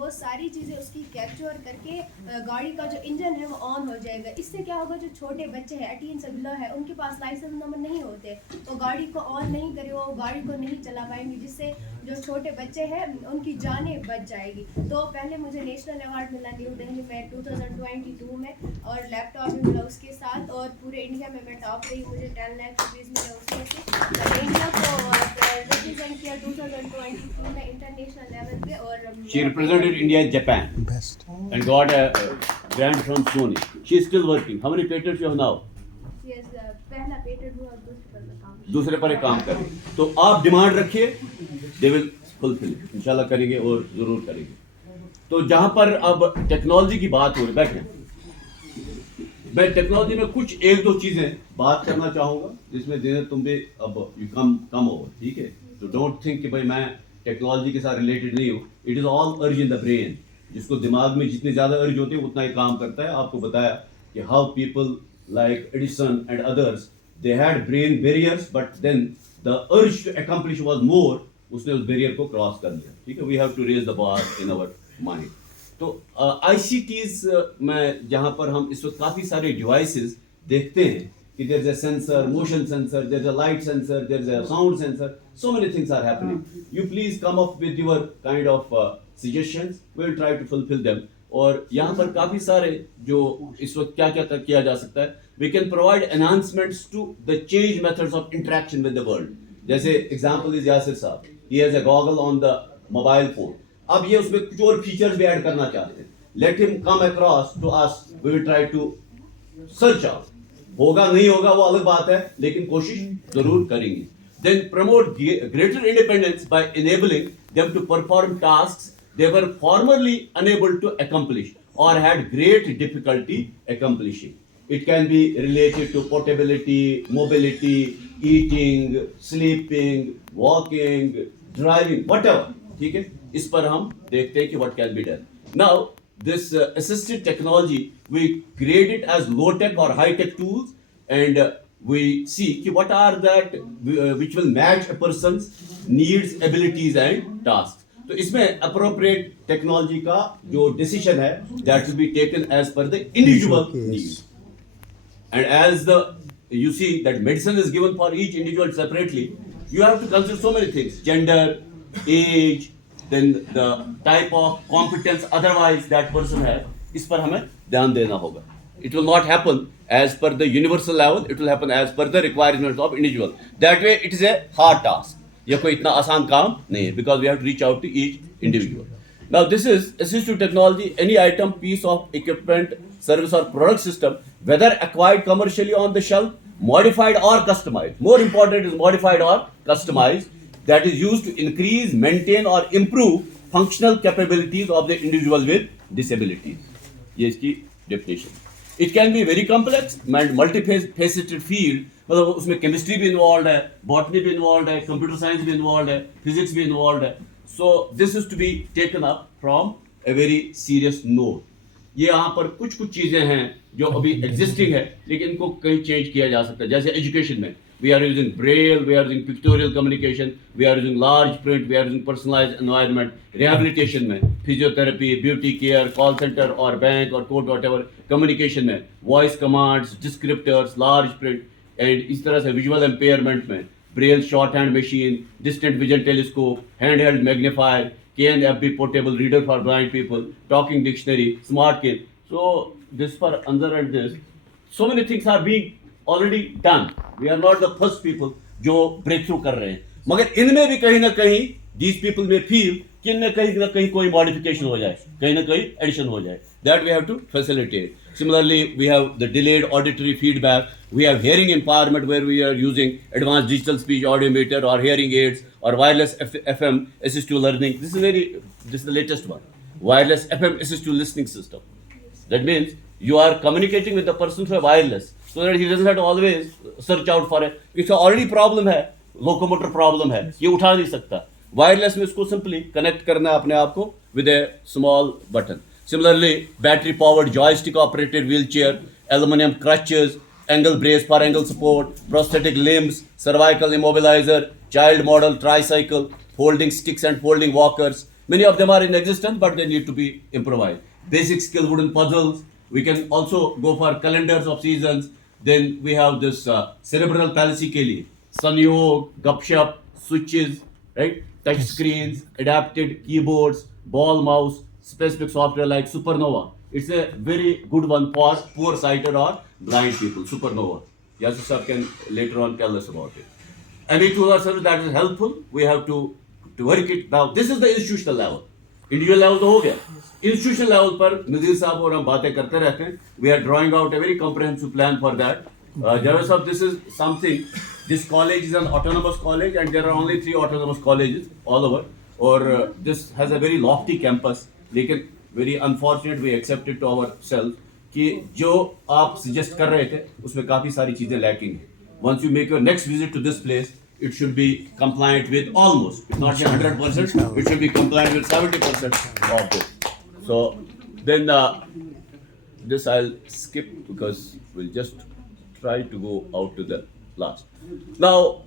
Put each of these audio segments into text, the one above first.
वो सारी चीज़ें उसकी कैप्चर करके गाड़ी का जो इंजन है वो ऑन हो जाएगा। इससे क्या होगा, जो छोटे बच्चे हैं 18 से बिलो है, उनके पास लाइसेंस नंबर नहीं होते, वो गाड़ी को ऑन नहीं करे, वो गाड़ी को नहीं चला पाएंगे, जिससे जो छोटे बच्चे हैं उनकी जानें बच जाएगी। तो पहले मुझे नेशनल अवार्ड मिला न्यू दिल्ली में 2022 में, और लैपटॉप भी मिला उसके साथ, और पूरे इंडिया में मैं टॉप रही, मुझे 10 लाख रुपीज़ मिले उसमें से। मैंने इंडिया को रिप्रेजेंट किया 2022 में इंटरनेशनल लेवल पे। और She represented India in Japan Best. and got a grant from Sony. She is still working. How many patents you have now? yes, पहला पेटेंट हुआ, दूसरे पर एक काम करें, तो आप डिमांड रखिए, दे विल फुलफिल, इंशाल्लाह करेंगे और ज़रूर करेंगे। तो जहाँ पर अब टेक्नोलॉजी की बात हो रही, बैठे, मैं टेक्नोलॉजी में कुछ एक दो चीज़ें बात करना चाहूँगा जिसमें दिन तुम भी अब यू कम ओवर, ठीक है। तो डोंट थिंक कि भाई मैं टेक्नोलॉजी के साथ रिलेटेड नहीं हूँ। इट इज़ ऑल अर्ज इन द ब्रेन, जिसको दिमाग में जितने ज़्यादा अर्ज होते हैं उतना ही काम करता है। आपको बताया कि how people like Edison and others, they had brain barriers but then the urge to accomplish was more, उसने उस बैरियर को क्रॉस कर लिया, ठीक है। we have to raise the bar in our mind। तो ICTs में जहाँ पर हम इस वक्त काफ़ी सारे डिवाइसेस देखते हैं कि there is a sensor, motion sensor, there is a light sensor, there is a sound sensor, so many things are happening। you please come up with your kind of suggestions, we will try to fulfill them। और यहाँ पर काफ़ी सारे जो इस वक्त क्या क्या किया जा सकता है, we can provide enhancements to the change methods of interaction with the world। जैसे example is यासिर साहब, he has a goggle on the mobile phone। अब ये उसमें कुछ और फीचर्स भी ऐड करना चाहते हैं, let him come across to us, we will try to search out। होगा नहीं होगा वो अलग बात है, लेकिन कोशिश जरूर करेंगे। Then promote greater independence by enabling them to perform tasks they were formerly unable to accomplish or had great difficulty accomplishing। It can be related to portability, mobility, eating, sleeping, walking, driving, whatever, ठीक है। इस पर हम देखते हैं कि what can be done। Now this assisted technology, we grade it as low tech or high tech tools, and we see कि what are that which will match a person's needs, abilities and tasks। तो इसमें appropriate technology का जो decision है, that will be taken as per the individual needs। And as you see that medicine is given for each individual separately, you have to consider so many things: gender, age, then the type of competence otherwise that person has। इस पर हमें ध्यान देना होगा। It will not happen as per the universal level, it will happen as per the requirements of individual। That way it is a hard task। यह कोई इतना आसान काम नहीं है, because we have to reach out to each individual। Now this is assistive technology, any item, piece of equipment, service or product system, whether acquired commercially on the shelf, modified or customized, more important is modified or customized, that is used to increase, maintain or improve functional capabilities of the individual with disabilities। ये इसकी definition। It can be very complex and multifaceted field, मतलब उसमें chemistry भी involve है, botany भी involve है, computer science भी involve है, फिजिक्स भी इन्वॉल्व है। So this is to be taken up from a very serious note. ये यहाँ पर कुछ चीज़ें हैं जो अभी एग्जिस्टिंग है, लेकिन इनको कहीं चेंज किया जा सकता है। जैसे एजुकेशन में we are using braille, we are using pictorial communication, we are using large print, we are using personalised environment. Rehabilitation में physiotherapy, beauty care, call centre और बैंक और कोर्ट वॉटेवर। कम्युनिकेशन में voice commands, descriptors, large print, and इस तरह से visual impairment में braille shorthand machine, distant vision telescope, hand held magnifier, KNFB portable reader for blind people, talking dictionary, smart kit। So this for under and this, so many things are being already done। We are not the first people जो break through कर रहे हैं, मगर इनमें भी कहीं ना कहीं these people may feel कि इनमें कहीं ना कहीं कोई modification हो जाए, कहीं ना कहीं addition हो जाए। That we have to facilitate। Similarly, we have the delayed auditory feedback, we have hearing empowerment where we are using advanced digital speech audiometer or hearing aids or wireless FM assistive learning। This is the latest one, wireless FM assistive listening system। That means you are communicating with the person through a wireless, so that he doesn't have to always search out for it। इसका already problem है, locomotor problem है, ये उठा नहीं सकता। Wireless में उसको simply connect करना है अपने आप को with A small button. Similarly, battery powered joystick operated wheelchair, aluminum crutches, angle brace for angle support, prosthetic limbs, cervical immobilizer, child model tricycle, folding sticks and folding walkers, Many of them are in existence, but they need to be improvised. Basic skill wooden puzzles. We can also go for calendars of seasons. Then we have this cerebral palsy ke liye. Sanयोग, gupshup, switches, right? Touch screens, adapted keyboards, ball mouse, specific software like Supernova. It's a very good one for poor sighted or blind people. Supernova. Yasir sir can later on tell us about it. Any tool or service that is helpful, we have to work it. Now, this is the institutional level. Individual level तो हो गया. Institutional level पर नज़ीर साहब और हम बातें करते रहते हैं. We are drawing out a very comprehensive plan for that. Javed sahab, this is something. This college is an autonomous college, and there are only 3 autonomous colleges all over. Or this has a very lofty campus. लेकिन very unfortunate we accepted to ourselves कि जो आप suggest कर रहे थे उसमें काफी सारी चीजें lacking हैं. Once you make your next visit to this place, it should be compliant with almost, it's not 100%, it should be compliant with 70% of this. So then this I'll skip because we'll just try to go out to the last. Now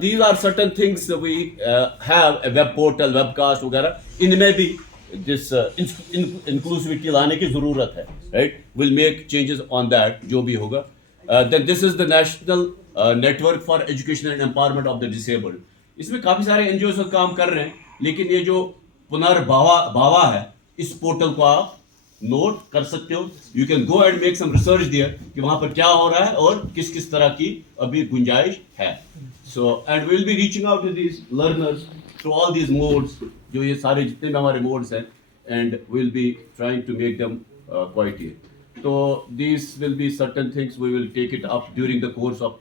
these are certain things that we have a web portal, webcast वगैरह, इनमें भी this inclusivity लाने की ज़रूरत है, right? We'll make changes on that जो भी होगा. Then this is the National Network for Education and Empowerment of the Disabled. इसमें काफ़ी सारे NGOs काम कर रहे हैं, लेकिन ये जो पुनर्भावा है, इस पोर्टल को आप नोट कर सकते हो. You can go and make some research there कि वहाँ पर क्या हो रहा है और किस किस तरह की अभी गुंजाइश है. So and we'll be reaching out to these learners through all these modes, जो ये सारे जितने भी हमारे modes हैं, and we'll be trying to make them quite here. So these will be certain things we will take it up during the course of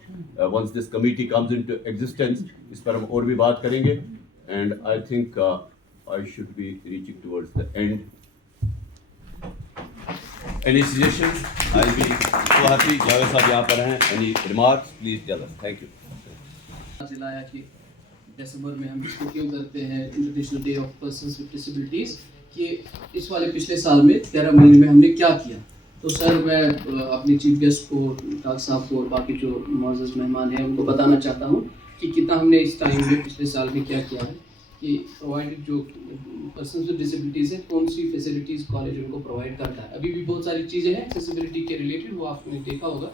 once this committee comes into existence. इस पर हम और भी बात करेंगे, and I think I should be reaching towards the end. Any suggestions? I'll be so happy. Javed साहब यहाँ पर हैं. Any remarks? Please tell us. Thank you. जिलाया कि दिसंबर में हम इसको क्यों करते हैं international day of persons with disabilities, कि इस वाले पिछले साल में 13 महीने में हमने क्या किया. तो सर मैं अपने चीफ गेस्ट को, डॉक्टर साहब को और बाकी जो मुअज़्ज़ज़ मेहमान हैं उनको बताना चाहता हूँ कि कितना हमने इस टाइम में पिछले साल में क्या किया है, कि प्रोवाइडेड जो पर्सन्स विद डिसेबिलिटीज़ हैं कौन सी फैसिलिटीज़ कॉलेज उनको प्रोवाइड करता है. अभी भी बहुत सारी चीज़ें हैं एक्सेसिबिलिटी के रिलेटेड, वो आपने देखा होगा,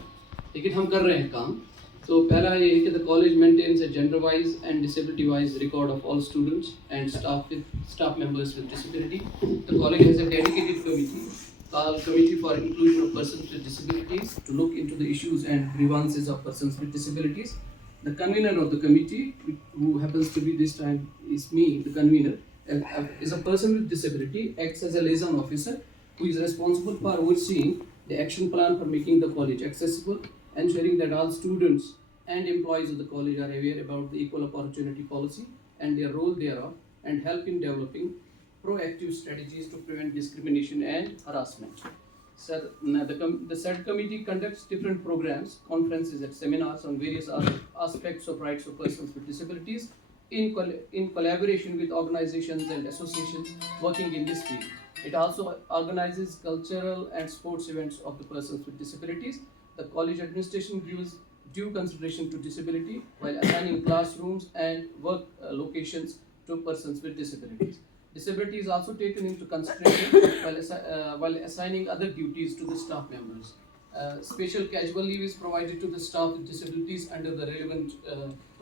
लेकिन हम कर रहे हैं काम. तो पहला ये है कि the college maintains a gender wise and disability wise record of all students and staff members with disability. The college has a dedicated committee called Committee for Inclusion of Persons with Disabilities to look into the issues and grievances of persons with disabilities. The convener of the committee, who happens to be this time is me, the convener, is a person with disability, acts as a liaison officer who is responsible for overseeing the action plan for making the college accessible, ensuring that all students and employees of the college are aware about the equal opportunity policy and their role thereof, and help in developing proactive strategies to prevent discrimination and harassment. Sir, the said committee conducts different programs, conferences and seminars on various aspects of rights of persons with disabilities in collaboration with organizations and associations working in this field. It also organizes cultural and sports events of the persons with disabilities. The college administration gives due consideration to disability while assigning classrooms and work locations to persons with disabilities. Disability is also taken into consideration while assigning other duties to the staff members. Special casual leave is provided to the staff with disabilities under the relevant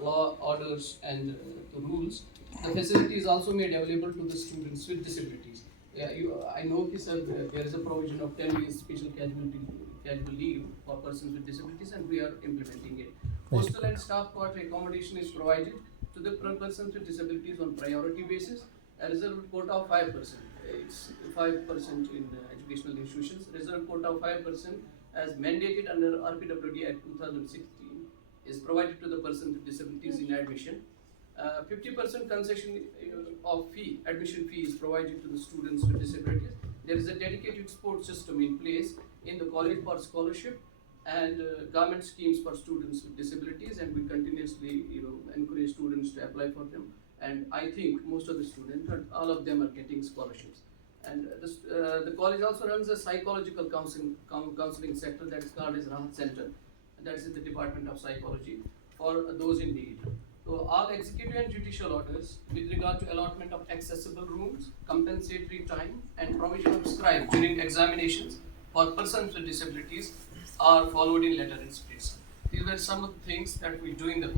law, orders and the rules. The facility is also made available to the students with disabilities. I know sir, there is a provision of 10 days special casual leave for persons with disabilities, and we are implementing it. Hostel and staff quarter accommodation is provided to the persons with disabilities on priority basis. A reserved quota of 5%. It's 5% in educational institutions. Reserved quota of 5% as mandated under RPWD Act 2016 is provided to the person with disabilities in admission. 50% concession of admission fee is provided to the students with disabilities. There is a dedicated support system in place in the college for scholarship and government schemes for students with disabilities, and we continuously encourage students to apply for them. And I think most of the students, all of them are getting scholarships. And the college also runs a psychological counseling sector that is called as Rahat Center. That is in the Department of Psychology for those in need. So all executive and judicial orders with regard to allotment of accessible rooms, compensatory time, and provision of scribe during examinations for persons with disabilities are followed in letter and spirit. These were some of the things that we do in the